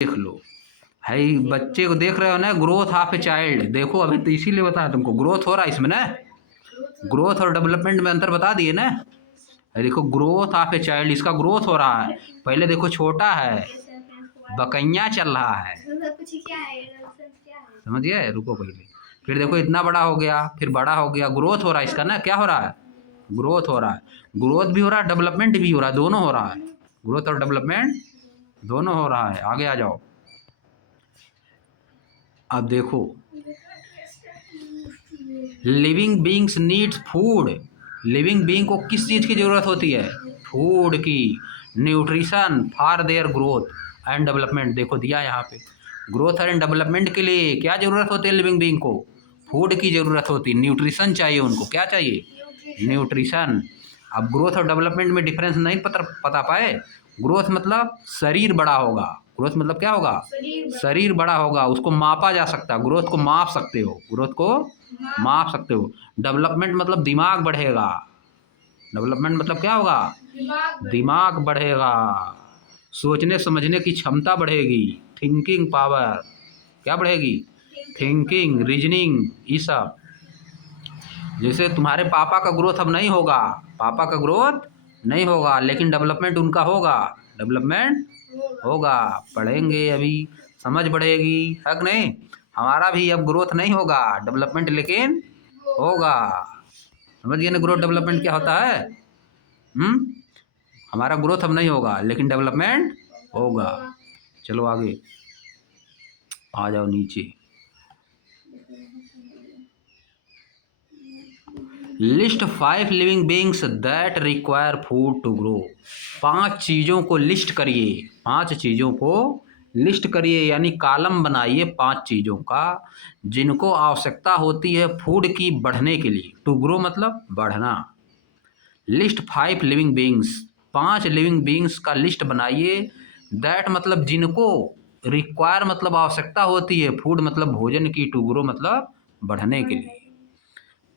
देख लो है, बच्चे को देख रहे हो ना, ग्रोथ ऑफ ए चाइल्ड। देखो अभी तो इसीलिए बताया तुमको, ग्रोथ हो रहा है इसमें ना, ग्रोथ और डेवलपमेंट में अंतर बता दिए ना। देखो ग्रोथ ऑफ ए चाइल्ड, इसका ग्रोथ हो रहा है। पहले देखो छोटा है, बकैया चल रहा है, समझ गए? रुको पहले, फिर देखो इतना बड़ा हो गया, फिर बड़ा हो गया, ग्रोथ हो रहा है इसका ना। क्या हो रहा है? ग्रोथ हो रहा है। ग्रोथ भी हो रहा है, डेवलपमेंट भी हो रहा है, दोनों हो रहा है। ग्रोथ और डेवलपमेंट दोनों हो रहा है। आगे आ जाओ। अब देखो, living beings needs food. Living being को किस चीज़ की ज़रूरत होती है? फूड की। Nutrition for their growth and development. देखो दिया यहाँ पे, ग्रोथ एंड डेवलपमेंट के लिए क्या ज़रूरत होती है लिविंग बींग को? फूड की ज़रूरत होती है, न्यूट्रिशन चाहिए उनको। क्या चाहिए? न्यूट्रिशन। अब ग्रोथ और डेवलपमेंट में डिफरेंस नहीं पता पाए? ग्रोथ मतलब शरीर बड़ा होगा। ग्रोथ मतलब क्या होगा? शरीर बड़ा होगा, उसको मापा जा सकता है। ग्रोथ को माप सकते हो, ग्रोथ को माप सकते हो। डेवलपमेंट मतलब दिमाग बढ़ेगा। डेवलपमेंट मतलब क्या होगा? दिमाग बढ़ेगा, सोचने समझने की क्षमता बढ़ेगी, थिंकिंग पावर। क्या बढ़ेगी? थिंकिंग, रीजनिंग, ये सब। जैसे तुम्हारे पापा का ग्रोथ अब नहीं होगा, पापा का ग्रोथ नहीं होगा, लेकिन डेवलपमेंट उनका होगा। डेवलपमेंट होगा, पढ़ेंगे अभी, समझ बढ़ेगी, है कि नहीं? हमारा भी अब ग्रोथ नहीं होगा, डेवलपमेंट लेकिन होगा। समझ गए ना ग्रोथ डेवलपमेंट क्या होता है? हमारा ग्रोथ अब नहीं होगा, लेकिन डेवलपमेंट होगा। चलो आगे आ जाओ नीचे। List 5 living beings that require food to grow. 5 चीज़ों को लिस्ट करिए, 5 चीज़ों को लिस्ट करिए, यानी कॉलम बनाइए 5 चीज़ों का जिनको आवश्यकता होती है फूड की बढ़ने के लिए। टू ग्रो मतलब बढ़ना। List 5 living beings, 5 living beings का लिस्ट बनाइए। दैट मतलब जिनको, रिक्वायर मतलब आवश्यकता होती है, फूड मतलब भोजन की, टू ग्रो मतलब बढ़ने के लिए।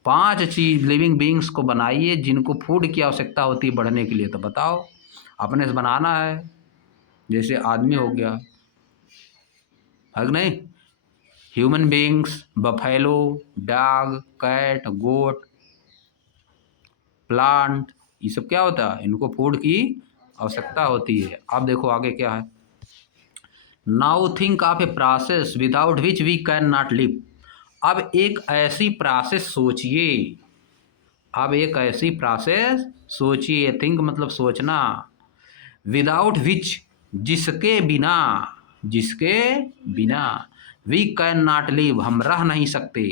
5 चीज लिविंग बींग्स को बनाइए जिनको फूड की आवश्यकता होती है बढ़ने के लिए। तो बताओ, अपने से बनाना है। जैसे आदमी हो गया, है कि नहीं? Human beings, buffalo, dog, cat, goat, plant, ये सब क्या होता है? इनको फूड की आवश्यकता होती है। अब देखो आगे क्या है। Now think of a process without which we can not live. अब एक ऐसी प्रोसेस सोचिए, अब एक ऐसी प्रोसेस सोचिए, थिंक मतलब सोचना, विदाउट विच जिसके बिना, जिसके बिना, वी कैन नॉट लिव हम रह नहीं सकते।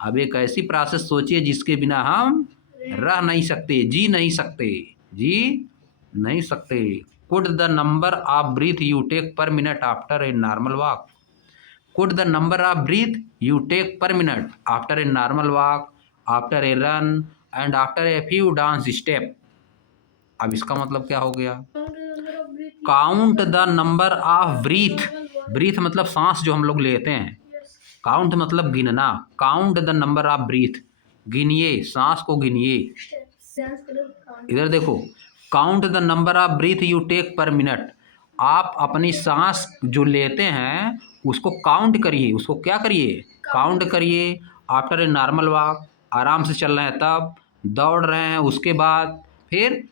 अब एक ऐसी प्रोसेस सोचिए जिसके बिना हम रह नहीं सकते, जी नहीं सकते, जी नहीं सकते। Could the number of breath you take per minute after a normal walk. Could the number of breath you take per minute after a normal walk, after a run and after a few dance step. अब इसका मतलब क्या हो गया? Count the number of breath. Breath मतलब सांस जो हम लोग लेते हैं। काउंट मतलब गिनना। Count the number of breath, गिनिए, सांस को गिनिए। इधर देखो, count the number of breath you take per minute. आप अपनी सांस जो लेते हैं उसको काउंट करिए, उसको क्या करिए? काउंट करिए। आफ्टर ए नॉर्मल वॉक, आराम से चल रहे हैं तब, दौड़ रहे हैं उसके बाद, फिर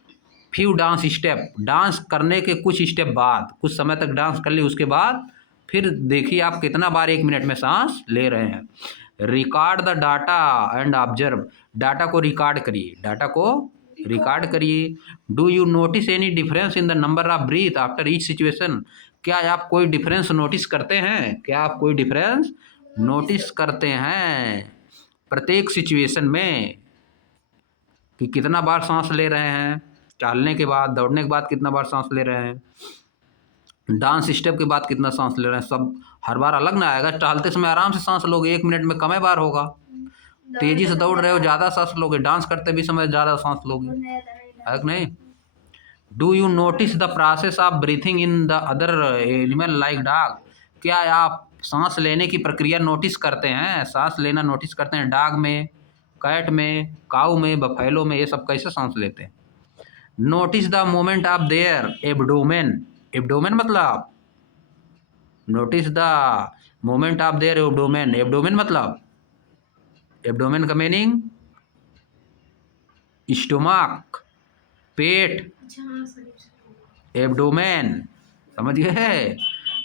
फ्यू डांस स्टेप, डांस करने के कुछ स्टेप बाद, कुछ समय तक डांस कर लिए उसके बाद, फिर देखिए आप कितना बार 1 मिनट में सांस ले रहे हैं। Record the data and observe. Data को रिकॉर्ड करिए, डाटा को रिकॉर्ड करिए। Do you notice any difference in the number of breathe after each situation. क्या आप कोई डिफरेंस नोटिस करते हैं? क्या आप कोई डिफरेंस नोटिस करते हैं प्रत्येक सिचुएशन में, कि कितना बार सांस ले रहे हैं, टहलने के बाद, दौड़ने के बाद कितना बार सांस ले रहे हैं, डांस स्टेप के बाद कितना सांस ले रहे हैं, सब हर बार अलग ना आएगा। टहलते समय आराम से सांस लोगे, 1 मिनट में कम बार होगा। तेजी से दौड़ रहे हो ज़्यादा सांस लोगे, डांस करते भी समय ज़्यादा सांस लोगे, है कि नहीं? Do you notice the process of breathing in the other animal like dog. क्या आप सांस लेने की प्रक्रिया नोटिस करते हैं? सांस लेना नोटिस करते हैं डॉग में, कैट में, काऊ में, बफेलो में, ये सब कैसे सांस लेते हैं? Notice the moment of their abdomen. Abdomen मतलब notice the moment of their abdomen. Abdomen मतलब, एब्डोमेन का मीनिंग स्टोमक, पेट, एब्डोमेन, समझ गए।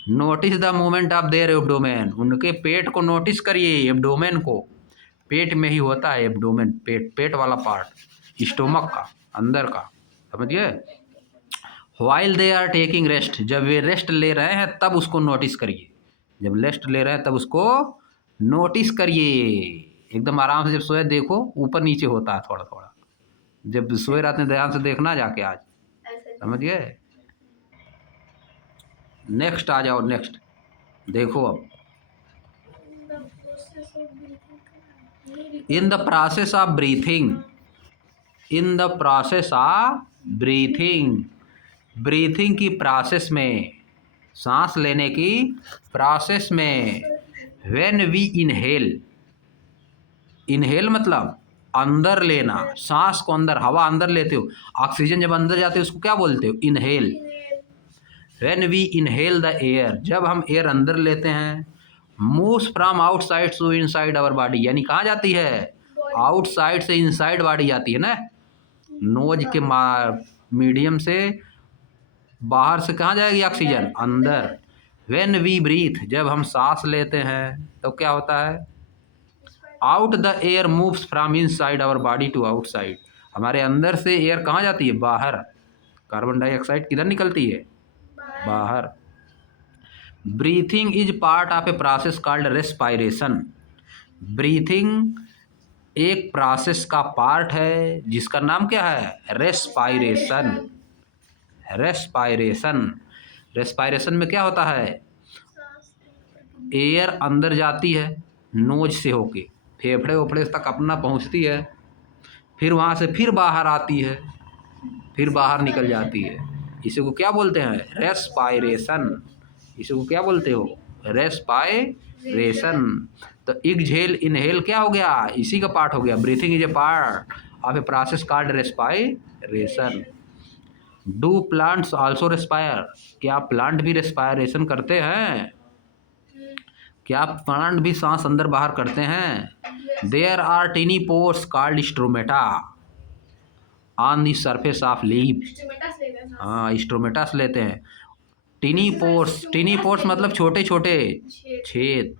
Notice the movement of their abdomen, उनके पेट को नोटिस करिए। एब्डोमेन को, पेट में ही होता है एब्डोमेन, पेट, पेट वाला पार्ट, स्टोमक का, अंदर का, समझ गए। While they are taking rest, जब वे रेस्ट ले रहे हैं तब उसको नोटिस करिए। जब रेस्ट ले रहे हैं तब उसको नोटिस करिए। एकदम आराम से जब सोए देखो, ऊपर नीचे होता है थोड़ा थोड़ा। जब सोए रहते हैं ध्यान से देखना जाके आज, समझ गए। नेक्स्ट आ जाओ, नेक्स्ट देखो अब। In the process of breathing, in the process of breathing, breathing की प्रोसेस में, सांस लेने की प्रोसेस में, व्हेन वी इनहेल, इनहेल मतलब अंदर लेना, सांस को अंदर, हवा अंदर लेते हो, ऑक्सीजन जब अंदर जाते हो उसको क्या बोलते हो, inhale. When we inhale the air, जब हम एयर अंदर लेते हैं, moves from outside to inside our body, यानी कहाँ जाती है, आउटसाइड से इनसाइड बॉडी जाती है ना, नोज के मीडियम से बाहर से कहाँ जाएगी ऑक्सीजन, अंदर। व्हेन वी ब्रीथ, जब हम सांस लेते हैं तो क्या होता है, out the air moves from inside our body to outside, हमारे अंदर से एयर कहाँ जाती है, बाहर। कार्बन डाइऑक्साइड किधर निकलती है, बाहर। Breathing is part of a process called respiration, breathing एक प्रोसेस का पार्ट है जिसका नाम क्या है, रेस्पायरेशन। रेस्पायरेशन, रेस्पायरेशन में क्या होता है, एयर अंदर जाती है नोज से होके, फेफड़े वफड़े तक अपना पहुंचती है, फिर वहाँ से फिर बाहर आती है, फिर बाहर निकल जाती है। इसी को क्या बोलते हैं, रेस्पायरेशन। इसी को क्या बोलते हो, रेस्पायरेशन। तो एक्सहेल इनहेल क्या हो गया, इसी का पार्ट हो गया। Breathing is a part of a process called respiration. Do plants also respire, क्या प्लांट भी रेस्पायरेशन करते हैं, क्या प्लांट भी सांस अंदर बाहर करते हैं। There are tiny pores called stomata on the surface of leaf, हाँ स्ट्रोमेटास लेते हैं। टिनी पोर्स, टिनी पोर्स मतलब छोटे छोटे छेद।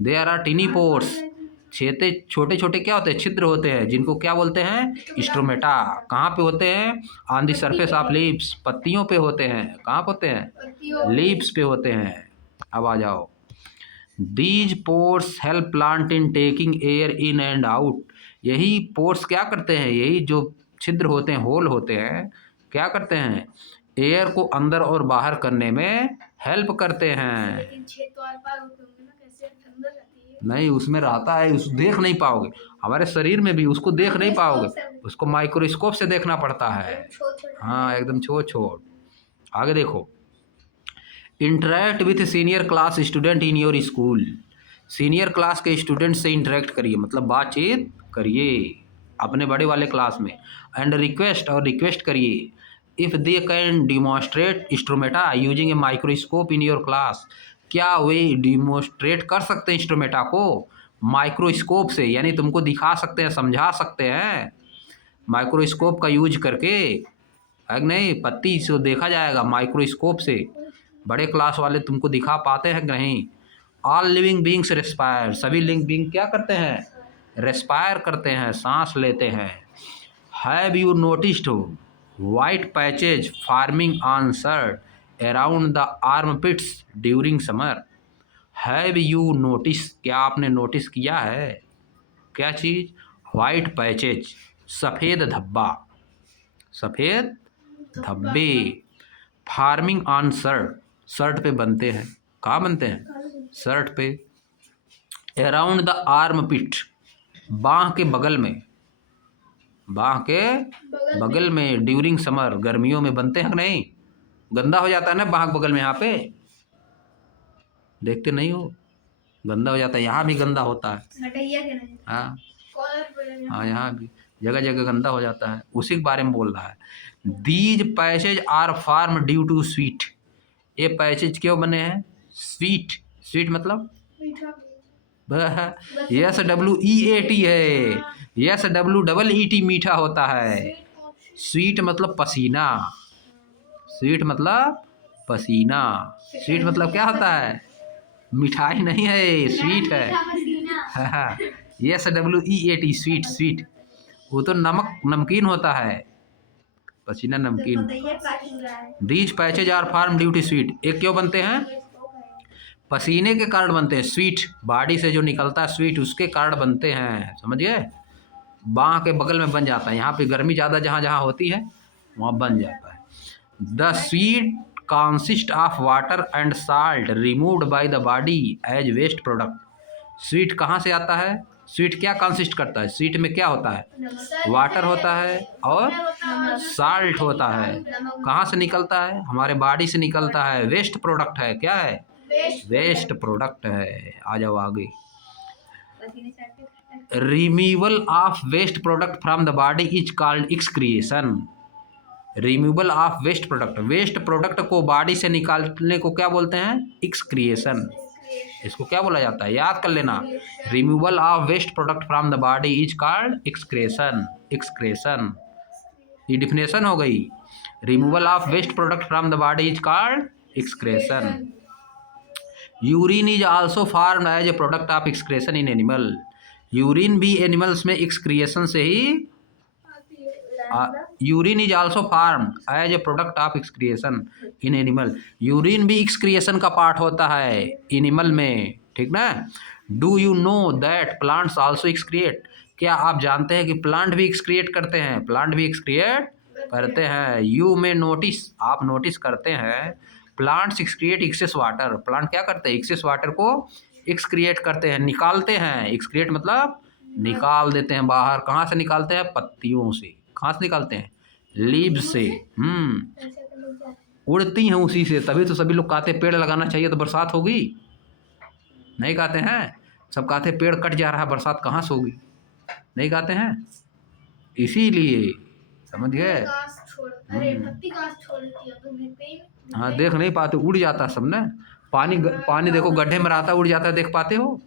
देयर आर टिनी पोर्स, छेते छोटे छोटे क्या होते हैं, छिद्र होते हैं, जिनको क्या बोलते हैं, स्ट्रोमेटा। कहाँ पे होते हैं, on the surface of leaves, पत्तियों पे होते हैं। कहाँ पे होते हैं, लीव्स पे होते हैं। अब आ जाओ, these pores help plant in taking air in and out, यही पोर्स क्या करते हैं, यही जो छिद्र होते हैं, होल होते हैं, क्या करते हैं, एयर को अंदर और बाहर करने में हेल्प करते हैं। लेकिन छेद तो आर पार होते होंगे ना, कैसे अंदर रहती है, नहीं उसमें रहता है, उस देख नहीं पाओगे, हमारे शरीर में भी उसको देख नहीं पाओगे, उसको माइक्रोस्कोप से देखना पड़ता है। हाँ एकदम छोट छोट। आगे देखो, interact with senior class student in your school, senior class के स्टूडेंट से इंटरेक्ट करिए, मतलब बातचीत करिए अपने बड़े वाले क्लास में। एंड रिक्वेस्ट, और रिक्वेस्ट करिए, if they can demonstrate instrument using a microscope in your class, क्या वे डिमॉन्स्ट्रेट कर सकते हैं इंस्ट्रूमेटा को माइक्रोस्कोप से, यानी तुमको दिखा सकते हैं, समझा सकते हैं माइक्रोस्कोप का यूज करके, है कि नहीं। पत्ती से देखा जाएगा माइक्रोस्कोप से, बड़े क्लास वाले तुमको दिखा पाते हैं कि नहीं। ऑल लिविंग बींग्स रेस्पायर, सभी लिविंग बींग क्या करते हैं, रेस्पायर करते हैं, सांस लेते हैं। Have you noticed white patches forming on shirt around the armpits during summer, have you notice, क्या आपने नोटिस किया है, क्या चीज़, वाइट पैचेज, सफ़ेद धब्बा, सफ़ेद धब्बे, फार्मिंग ऑन शर्ट, शर्ट पे बनते हैं, कहाँ बनते हैं, शर्ट पे। अराउंड द आर्म पिट, बाँह के बगल में, बाँह के बगल में, ड्यूरिंग समर, गर्मियों में बनते हैं कि नहीं। गंदा हो जाता है ना बाँह के बगल में, यहाँ पे देखते नहीं हो, गंदा हो जाता है, यहाँ भी गंदा होता है। हाँ हाँ, यहाँ भी जगह जगह गंदा हो जाता है, उसी के बारे में बोल रहा है। These passage are form due to sweet, ये पैसेज क्यों बने हैं, स्वीट, स्वीट मतलब मीठा। SWEAT है, SWEET मीठा होता है। स्वीट मतलब पसीना, स्वीट मतलब पसीना, स्वीट मतलब क्या होता है? मिठाई नहीं है, स्वीट है। SWEAT स्वीट, स्वीट वो तो नमक नमकीन होता है, पसीना नमकीन। These patches are form due to sweet, एक क्यों बनते हैं? पसीने के कारण बनते हैं। स्वीट बॉडी से जो निकलता है स्वीट उसके कारण बनते हैं, समझिए। बाँह के बगल में बन जाता है, यहाँ पे गर्मी ज़्यादा जहाँ जहाँ होती है वहाँ बन जाता है। The sweet consist of water and salt removed by the body as waste product। Sweet कहाँ से आता है? स्वीट क्या कंसिस्ट करता है? स्वीट में क्या होता है? वाटर होता है और साल्ट होता है। कहाँ से निकलता है? हमारे बॉडी से निकलता है, वेस्ट प्रोडक्ट है। क्या है? वेस्ट प्रोडक्ट है। आ जाओ आगे। Removal of waste product from the body is called excretion. Removal of waste product, waste product को बॉडी से निकालने को क्या बोलते हैं? एक्सक्रिएशन। इसको क्या बोला जाता है? याद कर लेना। Removal of waste product from the body is called excretion. Excretion ये डिफिनेशन हो गई। Removal of waste product from the body is called excretion. Urine is also formed as a product of excretion in animal. Urine भी animals में excretion से ही, urine is also formed as a product of excretion in animal. Urine भी excretion का part होता है animal में, ठीक ना। Do you know that plants also excrete, क्या आप जानते हैं कि प्लांट भी एक्सक्रिएट करते हैं? प्लांट भी एक्सक्रिएट करते हैं। यू में नोटिस, आप नोटिस करते हैं plants excrete excess water. Plant क्या करते हैं? एक्सेस वाटर को एक्सक्रिएट करते हैं, निकालते हैं। एक्सक्रिएट मतलब निकाल देते हैं बाहर। कहाँ से निकालते हैं? पत्तियों से। कहाँ से निकालते हैं? लीव्स से। उड़ती हैं उसी से, तभी तो सभी लोग कहते हैं पेड़ लगाना चाहिए तो बरसात होगी। नहीं कहते हैं? सब कहते हैं पेड़ कट जा रहा है, बरसात कहाँ से होगी? नहीं कहते हैं? इसीलिए, समझ गए। हाँ, देख नहीं पाते, उड़ जाता सब ना। पानी पानी देखो गड्ढे में रहता, उड़ जाता है, देख पाते हो?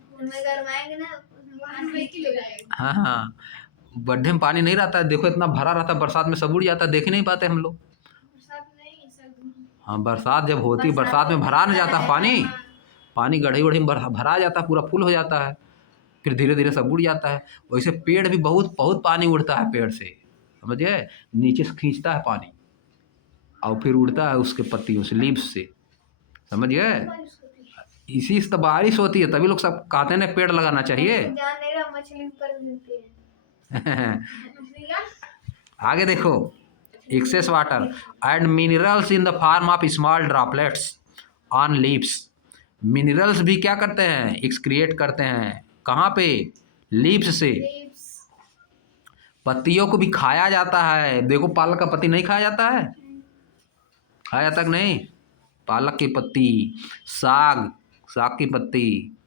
हाँ हाँ, गड्ढे में पानी नहीं रहता है, देखो इतना भरा रहता है, बरसात में सब उड़ जाता है, देख ही नहीं पाते हम लोग। हाँ, बरसात जब होती है, बरसात में भरा नहीं जाता पानी, पानी गड्ढे वढ़े में भरा जाता है, पूरा फुल हो जाता है, फिर धीरे धीरे सब उड़ जाता है। वैसे पेड़ भी बहुत बहुत पानी उड़ता है पेड़ से, समझिए। नीचे से खींचता है पानी और फिर उड़ता है उसके पत्तियों से, लीव्स से, समझिए। इसी से तो बारिश होती है, तभी लोग सब कहते हैं ना पेड़ लगाना चाहिए। आगे देखो। Excess water and minerals in the form of small droplets on leaves. Minerals भी क्या करते हैं? एक्सक्रिएट करते हैं। कहाँ पे? लीव्स से। पत्तियों को भी खाया जाता है। देखो पालक का पत्ती नहीं खाया जाता है? खाया जाता कि नहीं? पालक की पत्ती, साग, साग की पत्ती,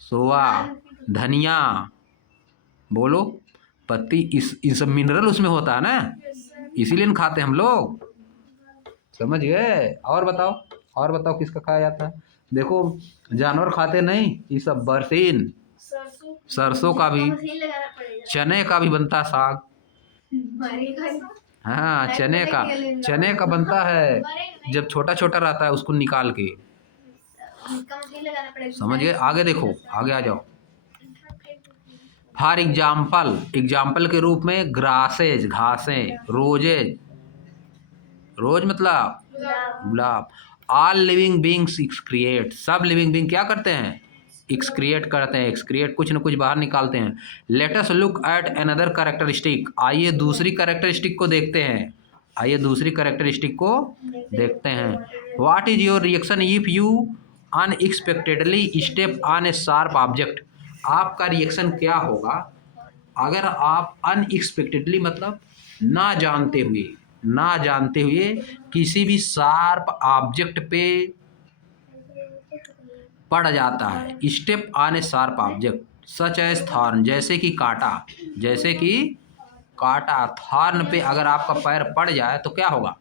सोआ, धनिया, बोलो, पत्ती, इस सब मिनरल उसमें होता है ना, इसीलिए न खाते हम लोग, समझ गए। और बताओ, और बताओ किसका खाया जाता है? देखो जानवर खाते नहीं, ये सब बरसीन, सरसों का भी, चने का भी बनता है साग। हाँ, चने का बनता है, जब छोटा छोटा रहता है उसको निकाल के, समझ गए। आगे देखो, आगे आ जाओ। फॉर एग्जाम्पल, एग्जाम्पल के रूप में ग्रासेज, घासें, रोजेज, रोज मतलब गुलाब। ऑल लिविंग बींग्स एक्सक्रिएट, सब लिविंग बींग क्या करते हैं? एक्सक्रिएट करते हैं। एक्सक्रिएट कुछ न कुछ बाहर निकालते हैं। Let us look at another characteristic, आइए दूसरी कैरेक्टरिस्टिक को देखते हैं। आइए दूसरी कैरेक्टरिस्टिक को देखते हैं। What is your reaction if you unexpectedly step on a sharp object. आपका रिएक्शन क्या होगा अगर आप अनएक्सपेक्टेडली मतलब ना जानते हुए, ना जानते हुए किसी भी शार्प ऑब्जेक्ट पे पड़ जाता है। Step on a sharp object such as thorn, जैसे कि कांटा, जैसे कि कांटा। थॉर्न पे अगर आपका पैर पड़ जाए तो क्या होगा?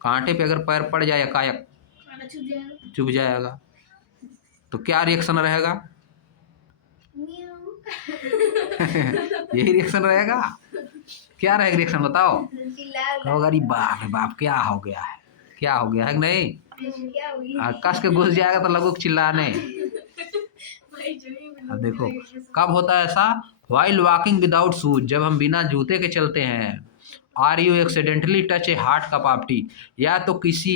कांटे पे अगर पैर पड़ जाए एकाएक अच्छा जाएगा। चुभ जाएगा। तो क्या रिएक्शन रहेगा? म्याऊं। यही रिएक्शन रहेगा। क्या रहेगा रिएक्शन बताओ? चिल्ला कहोगे अरे बाप रे बाप क्या हो गया है, क्या हो गया है कि नहीं? क्या हुई? कस के घुस जाएगा तो लगो चिल्लाने। भाई जो ही अब देखो कब होता है ऐसा? वाइल वॉकिंग विदाउट शूज, जब हम बिना जूते के चलते हैं। Or you accidentally touch a hot cup of tea, या तो किसी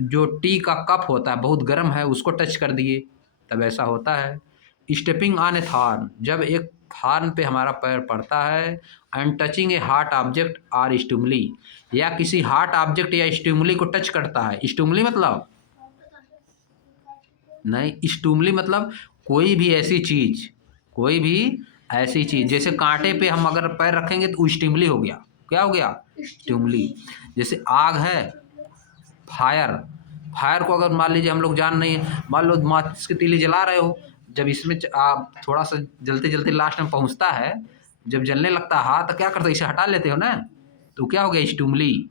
जो टी का कप होता है बहुत गर्म है उसको टच कर दिए, तब ऐसा होता है। स्टेपिंग ऑन ए थॉर्न, जब एक थॉर्न पे हमारा पैर पड़ता है। And touching a hard object or stimuli, या किसी हार्ट ऑब्जेक्ट या स्टिमुली को टच करता है। स्टिमुली मतलब नहीं, स्टिमुली मतलब कोई भी ऐसी चीज़, कोई भी ऐसी चीज़, जैसे कांटे पे हम अगर पैर रखेंगे तो वो स्टिमुली हो गया। क्या हो गया? स्टिमुली। जैसे आग है, फायर, फायर को अगर मान लीजिए हम लोग जान नहीं, मान लो माचिस की तीली जला रहे हो, जब इसमें आप थोड़ा सा जलते जलते लास्ट में पहुंचता है, जब जलने लगता है हाथ, तो क्या करते हो? इसे हटा लेते हो ना, तो क्या हो गया? स्टिमुली।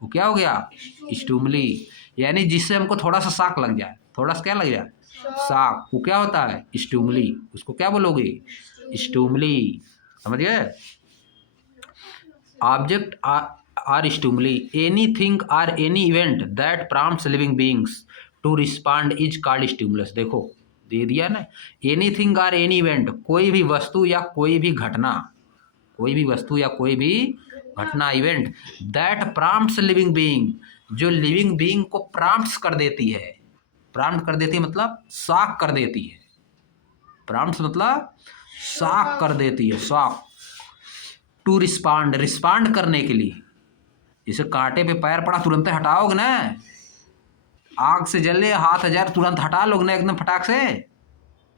वो क्या हो गया? स्टिमुली। यानी जिससे हमको थोड़ा सा शाक लग जाए, थोड़ा सा क्या लग जाए? शाक, वो क्या होता है? स्टिमुली। उसको क्या बोलोगे? स्टिमुली। समझ गए? Object or stimuli, anything or any event that prompts living beings to respond is called stimulus. देखो दे दिया ना, एनीथिंग आर एनी इवेंट, कोई भी वस्तु या कोई भी घटना, कोई भी वस्तु या कोई भी घटना, event, that prompts living being, जो लिविंग बीइंग को प्रॉम्प्ट्स कर देती है। प्रॉम्प्ट कर देती है मतलब शॉक कर देती है। प्रॉम्प्ट्स मतलब शॉक कर देती है, शॉक। टू रिस्पॉन्ड, रिस्पॉन्ड करने के लिए। जैसे कांटे पे पैर पड़ा तुरंत हटाओगे ना, आग से जले हाथ हजार तुरंत हटा लोगे ना एकदम फटाक से, है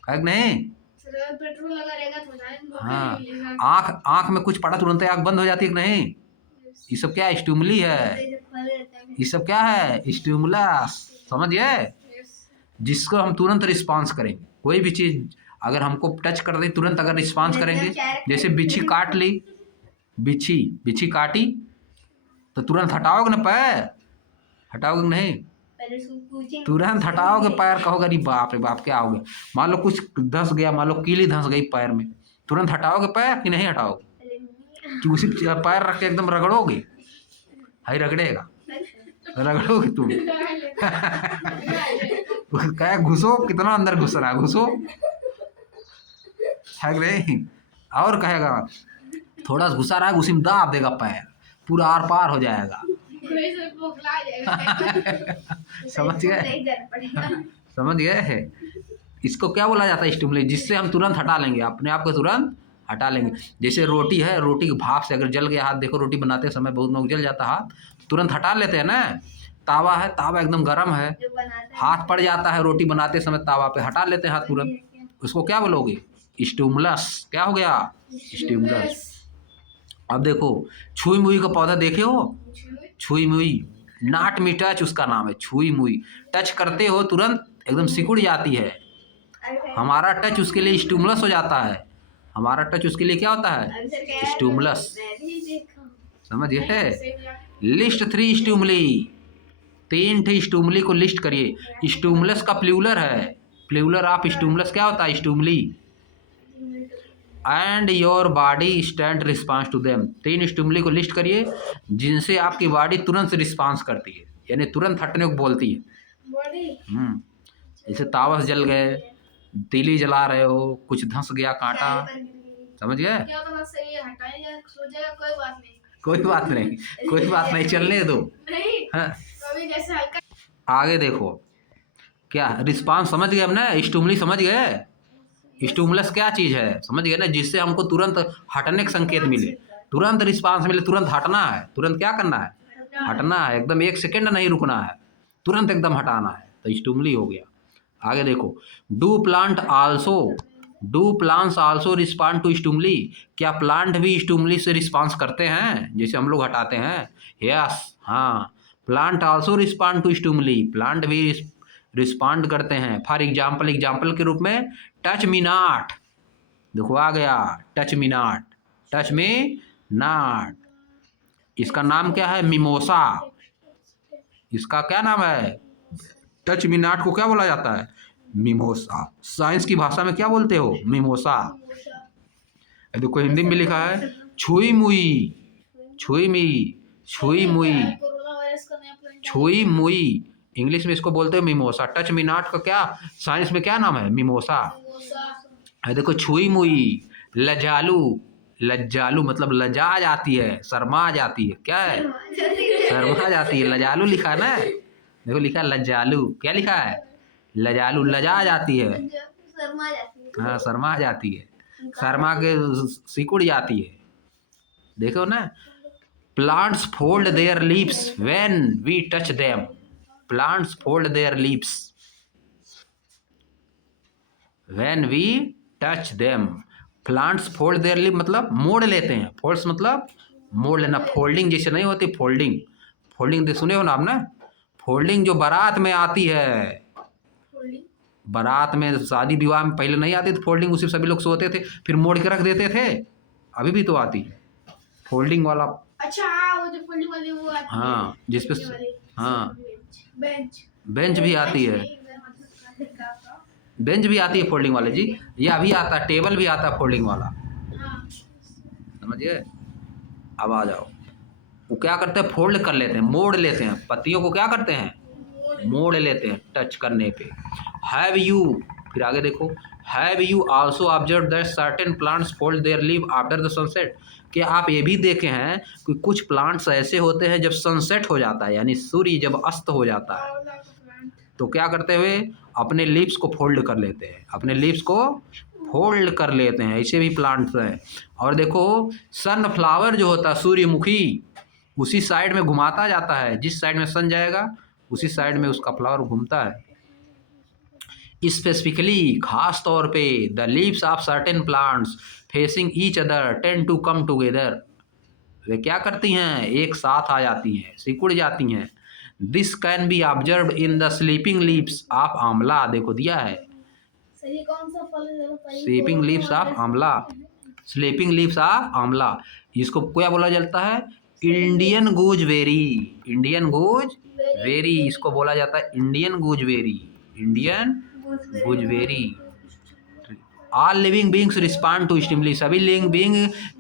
कि नहीं? सर पेट्रोल लगा रहेगा तो हाँ, मिलेगा। आँख आँख में कुछ पड़ा तुरंत आँख बंद हो जाती है कि नहीं? ये सब क्या है? स्टिमुली है। ये सब क्या है? स्टिमुलस। समझ गए? जिसको हम तुरंत रिस्पांस करेंगे, कोई भी चीज़ अगर हमको टच कर रही तुरंत अगर रिस्पांस करेंगे। जैसे बिच्छी काट ली, बिच्छी बिच्छी काटी तो तुरंत हटाओगे ना पैर, हटाओगे नहीं? तुरंत हटाओगे पैर, कहोगे अरे बाप रे बाप क्या हो गया। मान लो कुछ धंस गया, मान लो कीली धंस गई पैर में, तुरंत हटाओगे पैर कि नहीं हटाओगे? कि उसी पैर रख के एकदम रगड़ोगे? हाई रगड़ेगा, रगड़ोगे तुम। क्या घुसो, कितना अंदर घुस रहा है, घुसो, है कि नहीं? और कहेगा थोड़ा सा घुसा रहा है, उसी में दाब देगा पैर, पूरा आर पार हो जाएगा। समझ गए? समझ गए है? इसको क्या बोला जाता है? स्टिमुली, जिससे हम तुरंत हटा लेंगे, अपने आप को तुरंत हटा लेंगे। जैसे रोटी है, रोटी की भाप से अगर जल गया हाथ, देखो रोटी बनाते समय बहुत लोग जल जाता हाथ, तुरंत हटा लेते हैं ना। तावा है, तावा एकदम गर्म है, हाथ पड़ जाता है रोटी बनाते समय तावा पे, हटा लेते हैं हाथ तुरंत, उसको क्या बोलोगे? स्टिमुलस। क्या हो गया? स्टिमुलस। अब देखो छुई मुई का पौधा देखे हो? छुई मुई, नॉट मी टच उसका नाम है, छुई मुई। टच करते हो तुरंत एकदम सिकुड़ जाती है, हमारा टच उसके लिए स्टिमुलस हो जाता है। हमारा टच उसके लिए क्या होता है? स्टिमुलस। समझ गए? लिस्ट 3 स्टिमुली, 3 ठी स्टिमुली को लिस्ट करिए। स्टिमुलस का प्लूरल है, प्लूरल ऑफ स्टिमुलस क्या होता है? Stimuli. And your body stand response to them, 3 stimuli को लिस्ट करिए जिनसे आपकी बॉडी तुरंत रिस्पांस करती है, यानी तुरंत हटने को बोलती है। जैसे तावस जल गए, तीली जला रहे हो, कुछ धंस गया कांटा, समझ गए? क्या तो सही है, हटाएंगे सो जाएगा, कोई बात नहीं। कोई बात नहीं, कोई बात नहीं, चलने दो। नहीं हाँ। कभी जैसे हल्का आगे देखो क्या रिस्पांस, समझ गए हम ना? स्टिमुली समझ गए? स्टिमुलस क्या चीज़ है, समझ गए ना? जिससे हमको तुरंत हटने का संकेत मिले, तुरंत रिस्पांस मिले, तुरंत हटना है, तुरंत क्या करना है? हटना है, एकदम 1 सेकेंड नहीं रुकना है, तुरंत एकदम हटाना है, तो स्टिमुली हो गया। आगे देखो, do plant also, do plants also respond to stimuli, क्या प्लांट भी स्टिमुली से रिस्पॉन्स करते हैं जैसे हम लोग हटाते हैं? यस, हाँ, plant also respond to stimuli, plant भी रिस्पॉन्ड करते हैं। फॉर एग्जाम्पल, एग्जाम्पल के रूप में टच मी नॉट, देखो आ गया touch me not, touch me not. इसका नाम क्या है? मिमोसा। इसका क्या नाम है? टच मी नॉट को क्या बोला जाता है? मिमोसा। साइंस की भाषा में क्या बोलते हो? मिमोसा। देखो हिंदी में लिखा है छुई मुई, छुई मी, छुई मुई, कोरोना वायरस का नया प्लान छुई मुई। इंग्लिश में इसको बोलते हैं मिमोसा। टच मी नॉट का क्या साइंस में क्या नाम है? मिमोसा। देखो छुई मुई, लजालू, लज्जालू मतलब लजा जाती है, शर्मा जाती है। क्या है? शर्मा जाती है। लजालू लिखा है ना, देखो लिखा है लज्जालू। क्या लिखा है? लजालू, लजा जाती है। शर्मा जाती है। हाँ, शर्मा जाती है, शर्मा के सिकुड़ जाती है। देखो ना, plants fold their leaves when we touch them. Plants fold their leaves when we touch them. Plants fold their leave मतलब मोड़ लेते हैं। फोल्ड्स मतलब मोड़ लेना। फोल्डिंग जैसे नहीं होती, फोल्डिंग, फोल्डिंग सुने हो ना आपने? फोल्डिंग जो बारात में आती है, बारात में शादी विवाह में पहले नहीं आती थी फोल्डिंग, उसी सभी लोग सोते थे फिर मोड़ के रख देते थे। अभी भी तो आती है फोल्डिंग वाला। अच्छा हाँ, वो जो फोल्डिंग वाली वो आती है। हाँ, जिसपे हाँ बेंच। बेंच भी आती है, बेंच भी आती है फोल्डिंग वाले जी। ये अभी आता है, टेबल भी आता है फोल्डिंग वाला, हाँ। समझिए। अब आ जाओ, वो क्या करते हैं? फोल्ड कर लेते हैं, मोड़ लेते हैं। पत्तियों को क्या करते हैं? मोड़ लेते हैं टच करने पे। हैव यू, फिर आगे देखो, have you also observe that certain plants fold their leave after the sunset. क्या आप ये भी देखे हैं कि कुछ प्लांट्स ऐसे होते हैं जब सनसेट हो जाता है, यानी सूर्य जब अस्त हो जाता है, तो क्या करते हुए अपने लीव्स को फोल्ड कर लेते हैं, अपने लीव्स को फोल्ड कर लेते हैं। ऐसे भी प्लांट्स हैं। और देखो सनफ्लावर जो होता है, सूर्यमुखी, उसी साइड में घुमाता जाता है। जिस साइड में सन जाएगा उसी साइड में उसका फ्लावर घूमता है। स्पेसिफिकली, खास तौर पे, the leaves of certain plants facing each other tend to come together. वे क्या करती हैं? एक साथ आ जाती हैं, सिकुड़ जाती हैं। This can be observe in the sleeping leaves of आंवला। देखो दिया है, सही कौन सा फल है? स्लीपिंग लीव्स ऑफ आंवला, स्लीपिंग लीव्स ऑफ आंवला। इसको क्या बोला जाता है? इंडियन गूजबेरी, इंडियन गूजबेरी इसको बोला जाता है, Indian gooseberry, Indian gooseberry. All living beings respond to stimuli. सभी लिविंग बींग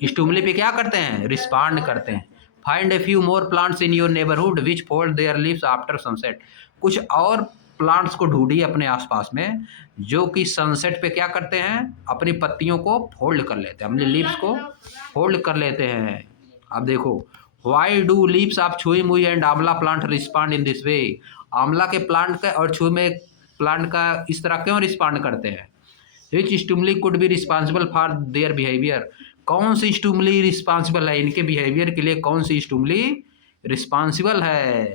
स्टिमुली पे क्या करते हैं? रिस्पॉन्ड करते हैं। Find a few more plants in your neighbourhood which fold their leaves after sunset. कुछ और प्लांट्स को ढूंढिए अपने आसपास में जो कि सनसेट पे क्या करते हैं? अपनी पत्तियों को फोल्ड कर लेते हैं, अपने लीव्स को फोल्ड कर लेते हैं। अब देखो, वाई डू लीव्स ऑफ छुई मुई एंड आंवला plant respond in this way. आंवला के प्लांट का और छुई में प्लांट का इस तरह क्यों रिस्पॉन्ड करते हैं? Which stimuli could be responsible for their behaviour. कौन सी स्टिमुली रिस्पॉन्सिबल है? इनके बिहेवियर के लिए कौन सी स्टिमुली रिस्पॉन्सिबल है?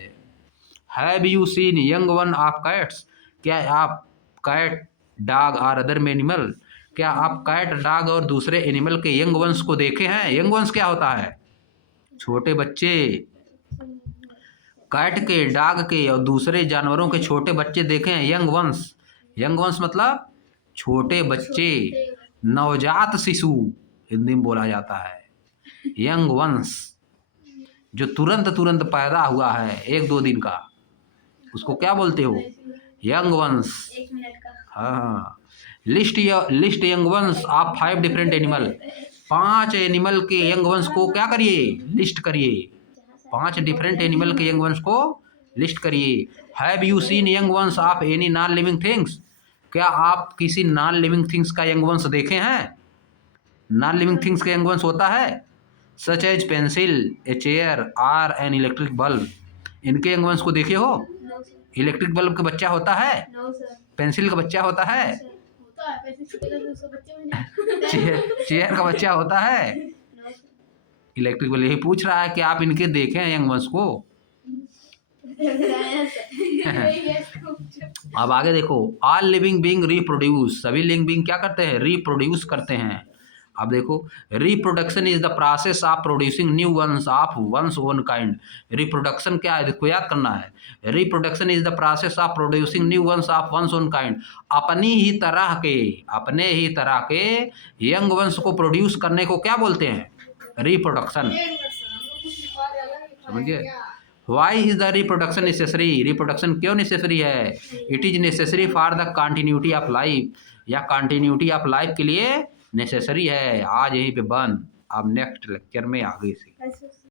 Have you seen young one of cats. क्या आप कैट, डॉग और अदर एनिमल, क्या आप कैट, डॉग और दूसरे एनिमल के यंग वंश को देखे हैं? यंग वंश क्या होता है? छोटे बच्चे। कैट के, डॉग के और दूसरे जानवरों के छोटे बच्चे देखे हैं, यंग वंश। यंग वंश मतलब छोटे बच्चे, नवजात शिशु हिंदी में बोला जाता है। यंग वंश जो तुरंत तुरंत पैदा हुआ है 1-2 दिन का, उसको क्या बोलते हो? यंग वंश। 1 मिनट का। हाँ, list young ones of 5 different animal. 5 animal के यंग वंश को क्या करिए? लिस्ट करिए। 5 डिफरेंट एनिमल के यंग वंश को लिस्ट करिए। Have you seen young ones of any non living things. क्या आप किसी नॉन लिविंग थिंग्स का यंग वंश देखे हैं? नॉन लिविंग थिंग्स का यंग वंश होता है such as pencil, a chair और एन इलेक्ट्रिक बल्ब। इनके यंग वंश को देखे हो? इलेक्ट्रिक बल्ब का बच्चा होता है, पेंसिल का बच्चा होता है, चेयर का बच्चा होता है, इलेक्ट्रिक बल्ब। यही पूछ रहा है कि आप इनके देखे हैं यंग वंश को? अब आगे देखो, ऑल लिविंग बीइंग रिप्रोड्यूस। सभी लिविंग बीइंग क्या करते हैं? रिप्रोड्यूस करते हैं। अब देखो, reproduction is the process of producing new ones of one's own kind. Reproduction क्या है? इसको याद करना है। Reproduction is the process of producing new ones of one's own kind. अपने ही तरह के यंग वंश को प्रोड्यूस करने को क्या बोलते हैं? रिप्रोडक्शन। समझिए। Why is the reproduction necessary, reproduction क्यों नेसेसरी है? It is necessary for the continuity of life, या कंटिन्यूटी ऑफ लाइफ के लिए नेसेसरी है। आज यहीं पे बंद, अब नेक्स्ट लेक्चर में आगे से। ऐसे